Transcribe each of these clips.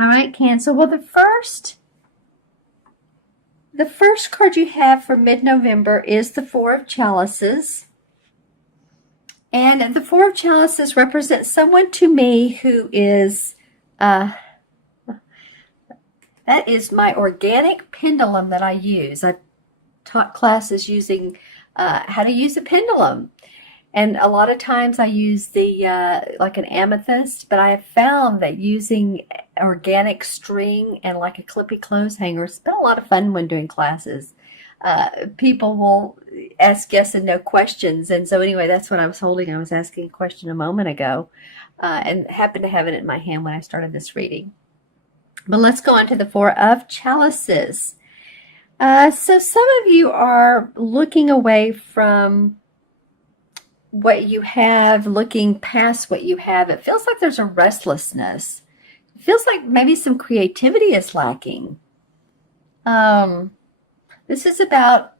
All right, Cancer. Well, the first card you have for mid-November is the Four of Chalices. And the Four of Chalices represents someone to me who is, that is my organic pendulum that I use. I taught classes using how to use a pendulum. And a lot of times I use the like an amethyst, but I have found that using organic string and like a clippy clothes hanger, it's been a lot of fun when doing classes. People will ask yes and no questions. And so anyway, that's what I was holding. I was asking a question a moment ago and happened to have it in my hand when I started this reading. But let's go on to the Four of Chalices. So some of you are looking away from what you have, looking past what you have. It feels like there's a restlessness. It feels like maybe some creativity is lacking. This is about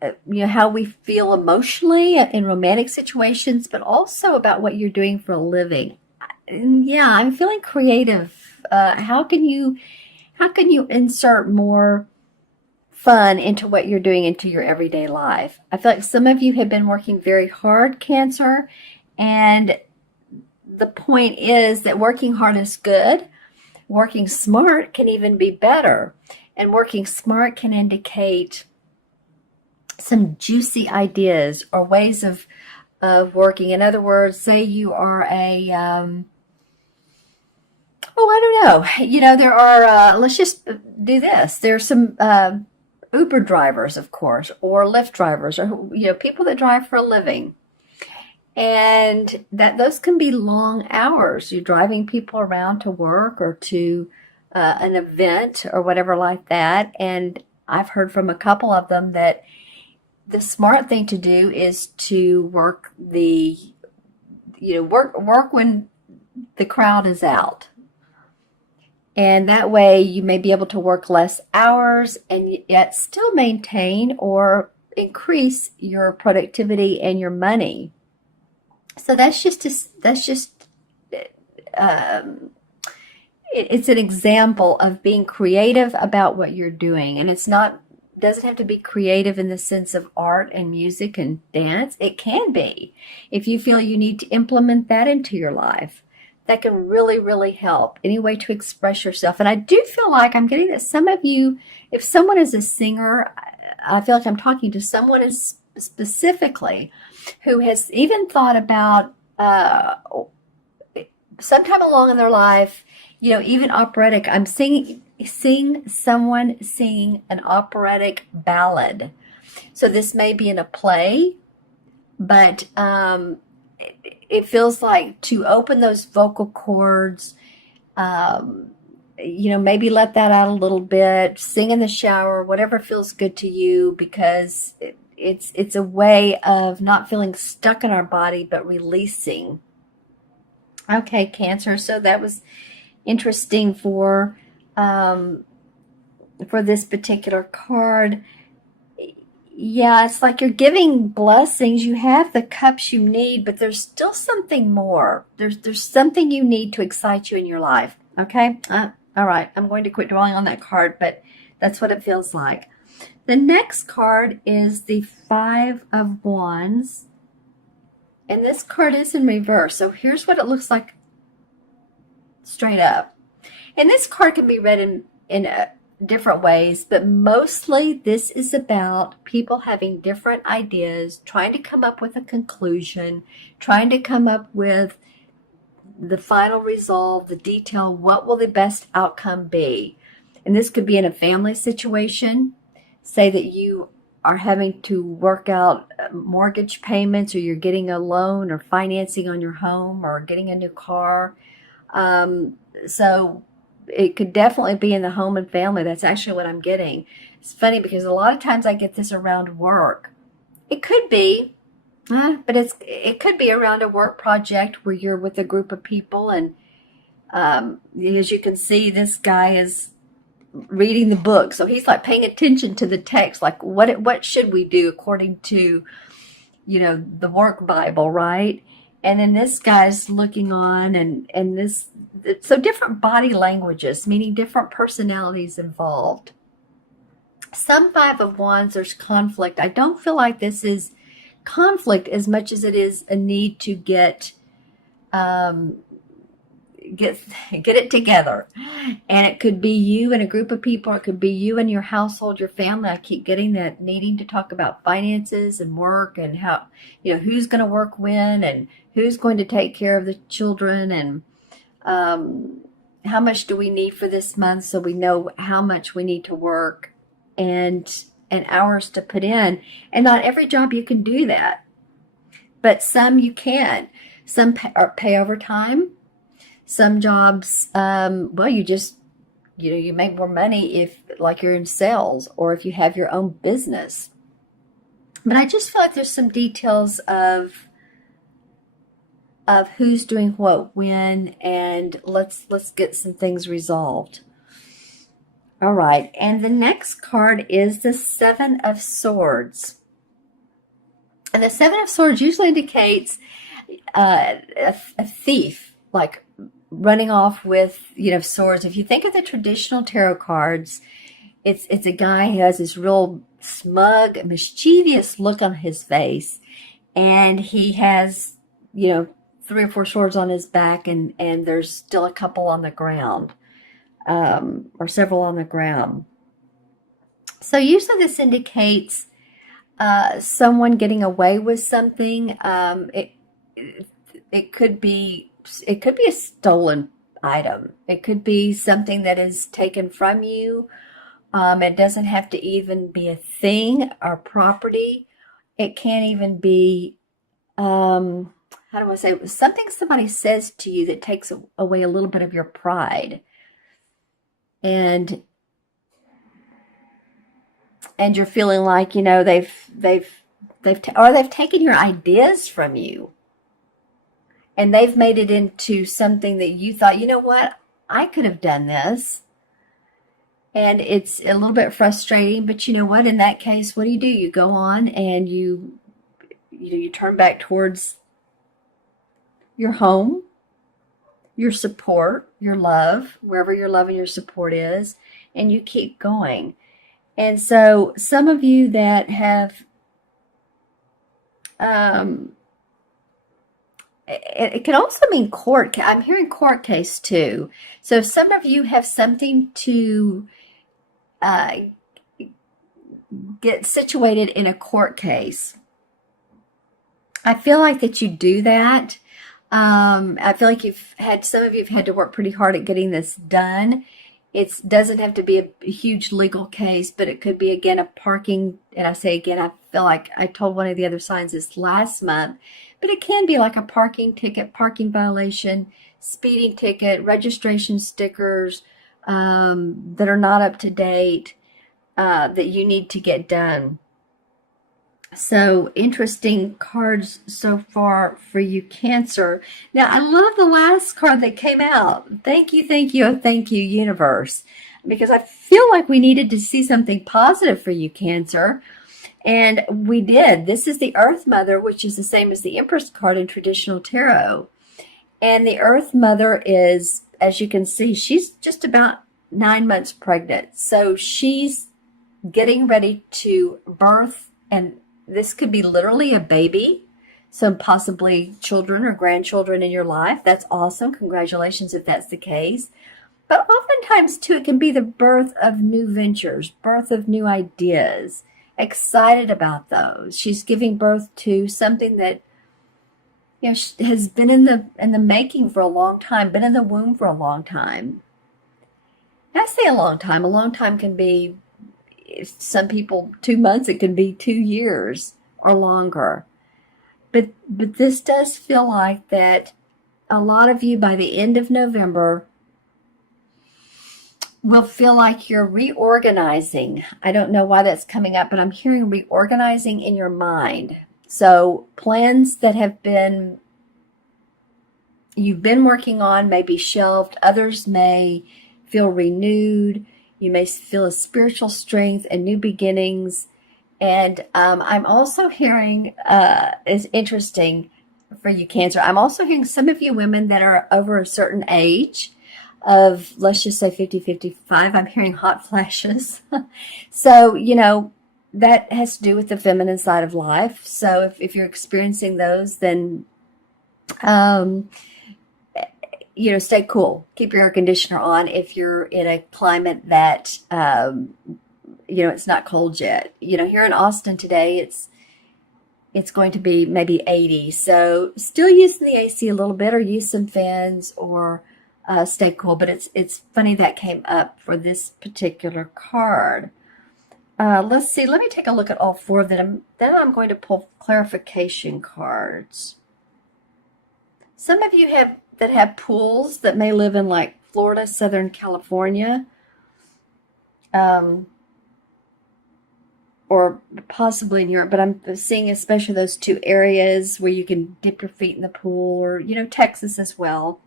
how we feel emotionally in romantic situations, but also about what you're doing for a living. And yeah, I'm feeling creative. How can you insert more fun into what you're doing into your everyday life? I feel like some of you have been working very hard, Cancer, and the point is that working hard is good. Working smart can even be better. And working smart can indicate some juicy ideas or ways of working. In other words, say you are a I don't know. There are, let's just do this. There's some Uber drivers, of course, or Lyft drivers, or people that drive for a living, and that those can be long hours. You're driving people around to work or to an event or whatever like that. And I've heard from a couple of them that the smart thing to do is to work work when the crowd is out. And that way you may be able to work less hours and yet still maintain or increase your productivity and your money. So it's an example of being creative about what you're doing. And doesn't have to be creative in the sense of art and music and dance. It can be. If you feel you need to implement that into your life, that can really, really help. Any way to express yourself. And I do feel like I'm getting that some of you, if someone is a singer, I feel like I'm talking to someone specifically who has even thought about sometime along in their life, even operatic. I'm seeing someone singing an operatic ballad. So this may be in a play, but it feels like to open those vocal cords, maybe let that out a little bit, sing in the shower, whatever feels good to you, because it's a way of not feeling stuck in our body, but releasing. Okay, Cancer. So that was interesting for this particular card. Yeah, it's like you're giving blessings. You have the cups you need, but there's still something more. There's something you need to excite you in your life. Okay? All right. I'm going to quit dwelling on that card, but that's what it feels like. The next card is the Five of Wands. And this card is in reverse. So here's what it looks like straight up. And this card can be read in different ways, but mostly this is about people having different ideas, trying to come up with a conclusion, trying to come up with the final resolve, the detail, what will the best outcome be. And this could be in a family situation. Say that you are having to work out mortgage payments, or you're getting a loan or financing on your home, or getting a new car. So it could definitely be in the home and family. That's actually what I'm getting. It's funny because a lot of times I get this around work. It could be, but it could be around a work project where you're with a group of people, and as you can see, this guy is reading the book, so he's like paying attention to the text, like what should we do according to the work Bible, right? And then this guy's looking on, and this, so different body languages, meaning different personalities involved. Some Five of Wands, there's conflict. I don't feel like this is conflict as much as it is a need to um, get get it together. And it could be you and a group of people, it could be you and your household, your family. I keep getting that needing to talk about finances and work, and how, who's going to work when, and who's going to take care of the children, and how much do we need for this month, so we know how much we need to work, and hours to put in. And not every job you can do that, but some you can. Some pay overtime. Some jobs, well, you make more money if, like, you're in sales, or if you have your own business. But I just feel like there's some details of who's doing what when, and let's get some things resolved. All right, and the next card is the Seven of Swords. And the Seven of Swords usually indicates a thief, like running off with, swords. If you think of the traditional tarot cards, it's a guy who has this real smug, mischievous look on his face, and he has, 3 or 4 swords on his back, and there's still a couple on the ground, or several on the ground. So usually this indicates someone getting away with something. It could be a stolen item. It could be something that is taken from you. It doesn't have to even be a thing or property. It can't even be, how do I say, something somebody says to you that takes away a little bit of your pride. And you're feeling like, they've taken your ideas from you, and they've made it into something that you thought, what, I could have done this. And it's a little bit frustrating, but you know what? In that case, what do? You go on, and you turn back towards your home, your support, your love, wherever your love and your support is, and you keep going. And so some of you that have, it can also mean court. I'm hearing court case too. So some of you have something to get situated in a court case. I feel like that you do that. I feel like some of you have had to work pretty hard at getting this done. It doesn't have to be a huge legal case, but it could be, again, a parking. And I say again, I feel like I told one of the other signs this last month, but it can be like a parking ticket, parking violation, speeding ticket, registration stickers that are not up to date, that you need to get done. So interesting cards so far for you, Cancer. Now, I love the last card that came out. Thank you, universe, because I feel like we needed to see something positive for you, Cancer. And we did. This is the Earth Mother, which is the same as the Empress card in traditional tarot. And the Earth Mother is, as you can see, she's just about 9 months pregnant. So she's getting ready to birth, and this could be literally a baby, so possibly children or grandchildren in your life. That's awesome. Congratulations if that's the case. But oftentimes, too, it can be the birth of new ventures, birth of new ideas. Excited about those. She's giving birth to something that has been in the making for a long time, been in the womb for a long time. And I say a long time. A long time can be, some people, 2 months. It can be 2 years or longer. But this does feel like that a lot of you by the end of November will feel like you're reorganizing. I don't know why that's coming up, but I'm hearing reorganizing in your mind. So plans that you've been working on may be shelved. Others may feel renewed. You may feel a spiritual strength and new beginnings. And I'm also hearing, is interesting, for you, Cancer. I'm also hearing some of you women that are over a certain age of, let's just say 50, 55. I'm hearing hot flashes. So, that has to do with the feminine side of life. So if you're experiencing those, then, um, stay cool. Keep your air conditioner on if you're in a climate that, it's not cold yet. Here in Austin today, it's going to be maybe 80. So still using the AC a little bit, or use some fans, or stay cool. But it's funny that came up for this particular card. Let's see. Let me take a look at all four of them. Then I'm going to pull clarification cards. Some of you that have pools that may live in like Florida, Southern California, or possibly in Europe, but I'm seeing especially those two areas where you can dip your feet in the pool, or, Texas as well.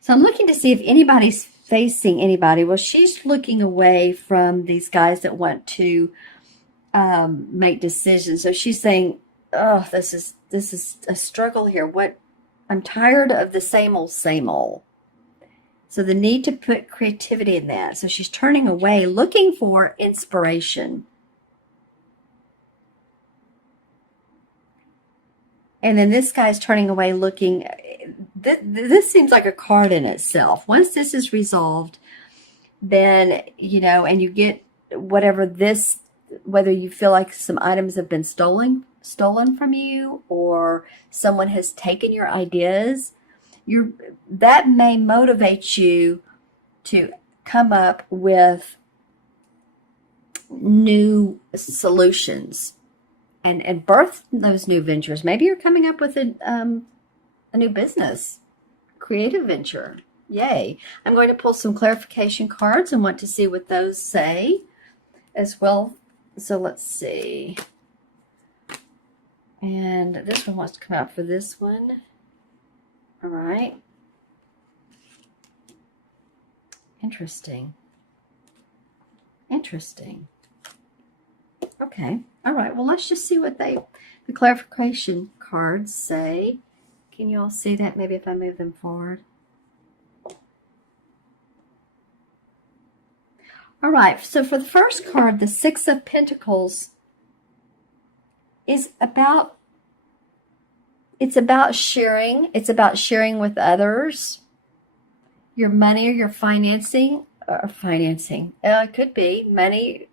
So I'm looking to see if anybody's facing anybody. Well, she's looking away from these guys that want to make decisions. So she's saying, oh, this is a struggle here. I'm tired of the same old, same old. So the need to put creativity in that. So she's turning away, looking for inspiration. And then this guy's turning away, looking. This seems like a card in itself. Once this is resolved, then, and you get whatever whether you feel like some items have been stolen from you, or someone has taken your ideas, that may motivate you to come up with new solutions and birth those new ventures. Maybe you're coming up with a new business, creative venture. Yay. I'm going to pull some clarification cards and want to see what those say as well. So let's see. And this one wants to come out for this one. All right. Interesting. Okay. All right. Well, let's just see what the clarification cards say. Can you all see that? Maybe if I move them forward. All right. So for the first card, the Six of Pentacles is about sharing. It's about sharing with others your money or your financing. It could be money,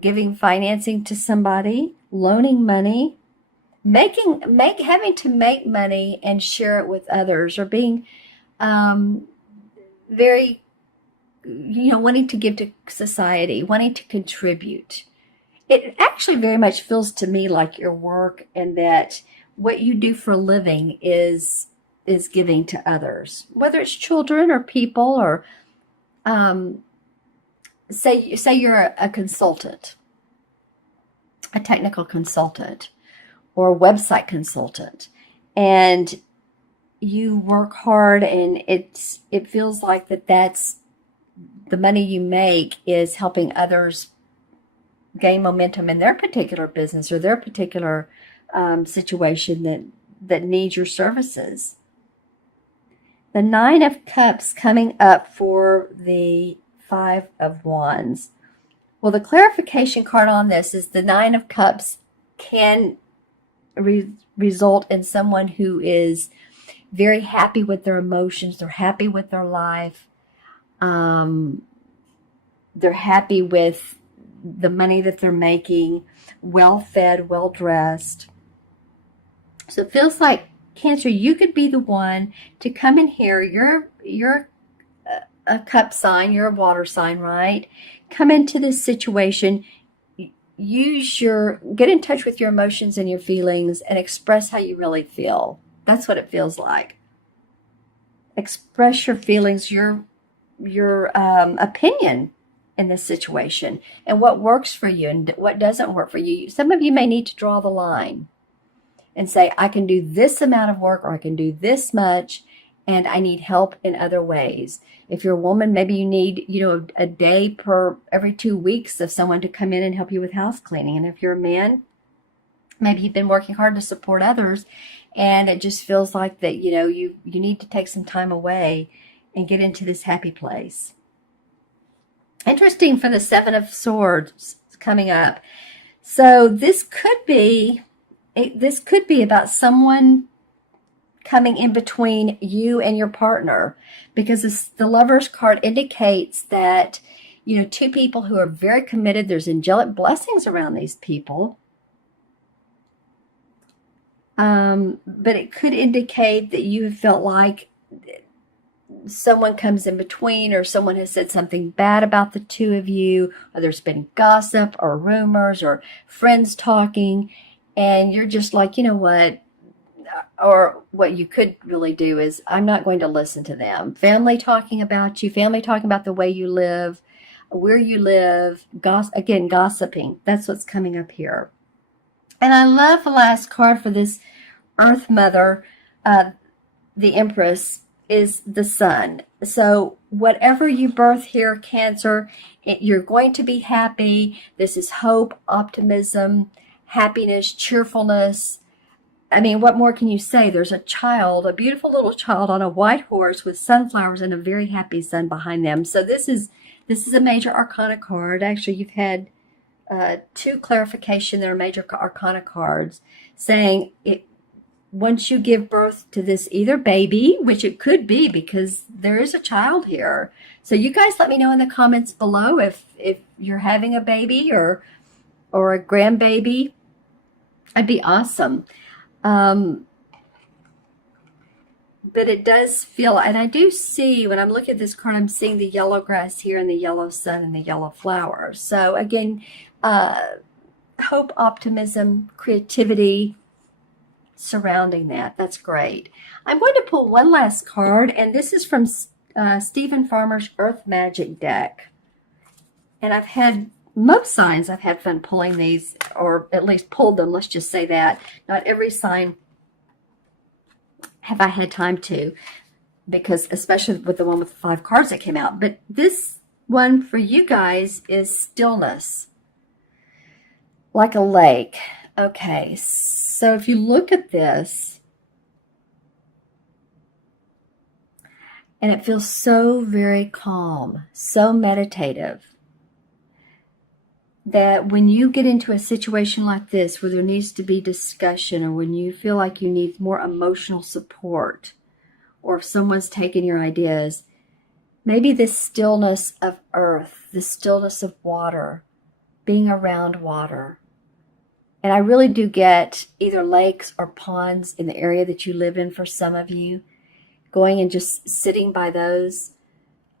giving financing to somebody, loaning money, having to make money and share it with others, or being very, wanting to give to society, wanting to contribute. It actually very much feels to me like your work, and that what you do for a living is giving to others, whether it's children or people, or say you're a consultant, a technical consultant, or a website consultant, and you work hard, and it feels like that's the money you make is helping others gain momentum in their particular business or their particular situation that needs your services. The Nine of Cups coming up for the Five of Wands. Well, the clarification card on this is the Nine of Cups can result in someone who is very happy with their emotions. They're happy with their life. They're happy with the money that they're making, well-fed, well-dressed. So it feels like, Cancer, you could be the one to come in here. You're a cup sign. You're a water sign, right? Come into this situation. Get in touch with your emotions and your feelings and express how you really feel. That's what it feels like. Express your feelings, your opinion in this situation, and what works for you and what doesn't work for you. Some of you may need to draw the line and say, I can do this amount of work, or I can do this much, and I need help in other ways. If you're a woman, maybe you need, a day every 2 weeks of someone to come in and help you with house cleaning. And if you're a man, Maybe you've been working hard to support others, and it just feels like that, you need to take some time away and get into this happy place. Interesting for the Seven of Swords coming up. So this could be about someone coming in between you and your partner, because the Lover's card indicates that, two people who are very committed, there's angelic blessings around these people. But it could indicate that you felt like someone comes in between, or someone has said something bad about the two of you, or there's been gossip or rumors or friends talking, and you're just like, you know what? Or what you could really do is, I'm not going to listen to them. Family talking about you, family talking about the way you live, where you live, gossiping. That's what's coming up here. And I love the last card for this Earth Mother, the Empress, is the Sun. So whatever you birth here, Cancer, you're going to be happy. This is hope, optimism, happiness, cheerfulness. I mean, what more can you say? There's a child, a beautiful little child on a white horse with sunflowers and a very happy sun behind them. So this is a major arcana card. Actually, you've had two clarification. There are major arcana cards saying once you give birth to this either baby, which it could be because there is a child here. So you guys let me know in the comments below if you're having a baby or a grandbaby. That'd be awesome. But it does feel, and I do see, when I'm looking at this card, I'm seeing the yellow grass here and the yellow sun and the yellow flowers. So again, hope, optimism, creativity surrounding that. That's great. I'm going to pull one last card, and this is from Stephen Farmer's Earth Magic deck. And I've had most signs, I've had fun pulling these, or at least pulled them, let's just say that. Not every sign have I had time to, because especially with the one with the 5 cards that came out. But this one for you guys is stillness, like a lake. Okay, so if you look at this, and it feels so very calm, so meditative, that when you get into a situation like this where there needs to be discussion, or when you feel like you need more emotional support, or if someone's taking your ideas, maybe this stillness of earth, the stillness of water, being around water. And I really do get either lakes or ponds in the area that you live in for some of you, going and just sitting by those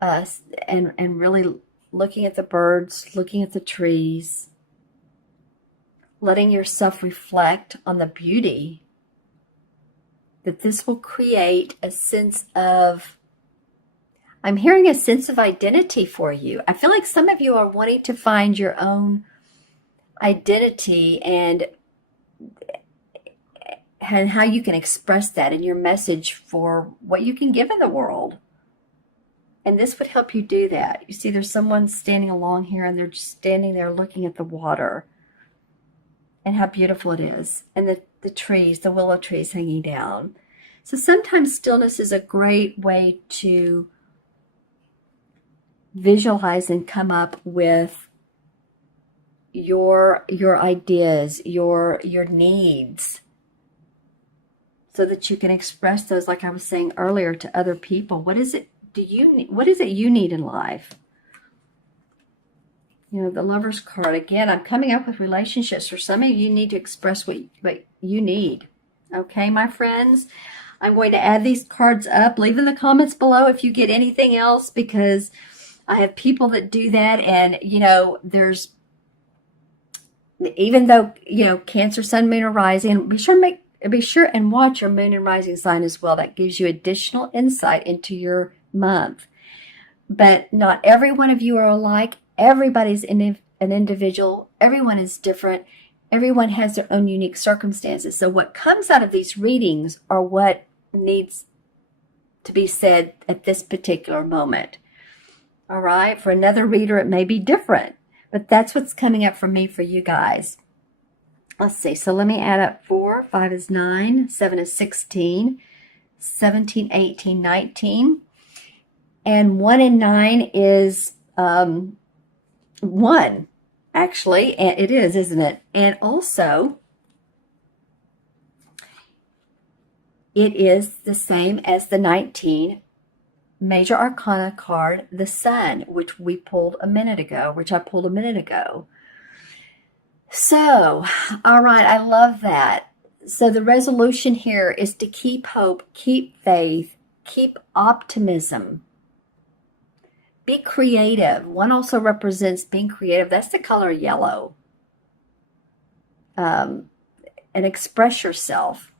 and really looking at the birds, looking at the trees, letting yourself reflect on the beauty, that this will create a sense of, I'm hearing a sense of identity for you. I feel like some of you are wanting to find your own identity and how you can express that in your message for what you can give in the world. And this would help you do that. You see, there's someone standing along here, and they're just standing there looking at the water and how beautiful it is. And the trees, the willow trees hanging down. So sometimes stillness is a great way to visualize and come up with your ideas, your needs, so that you can express those, like I was saying earlier, to other people. What is it what is it you need in life? The Lover's card. Again, I'm coming up with relationships. For some of you, need to express what you need. Okay, my friends? I'm going to add these cards up. Leave in the comments below if you get anything else, because I have people that do that. And, there's, even though, Cancer, Sun, Moon, or Rising, be sure and watch your Moon and Rising sign as well. That gives you additional insight into your month. But not every one of you are alike. Everybody's an individual. Everyone is different. Everyone has their own unique circumstances. So what comes out of these readings are what needs to be said at this particular moment. All right. For another reader, it may be different, but that's what's coming up for me for you guys. Let's see. So let me add up 4. 5 is 9. 7 is 16. 17, 18, 19. And 1 and 9 is 1. Actually, it is, isn't it? And also, it is the same as the 19 Major Arcana card, the Sun, which we pulled a minute ago, which I pulled a minute ago. So, all right, I love that. So the resolution here is to keep hope, keep faith, keep optimism. Be creative. One also represents being creative. That's the color yellow. And express yourself.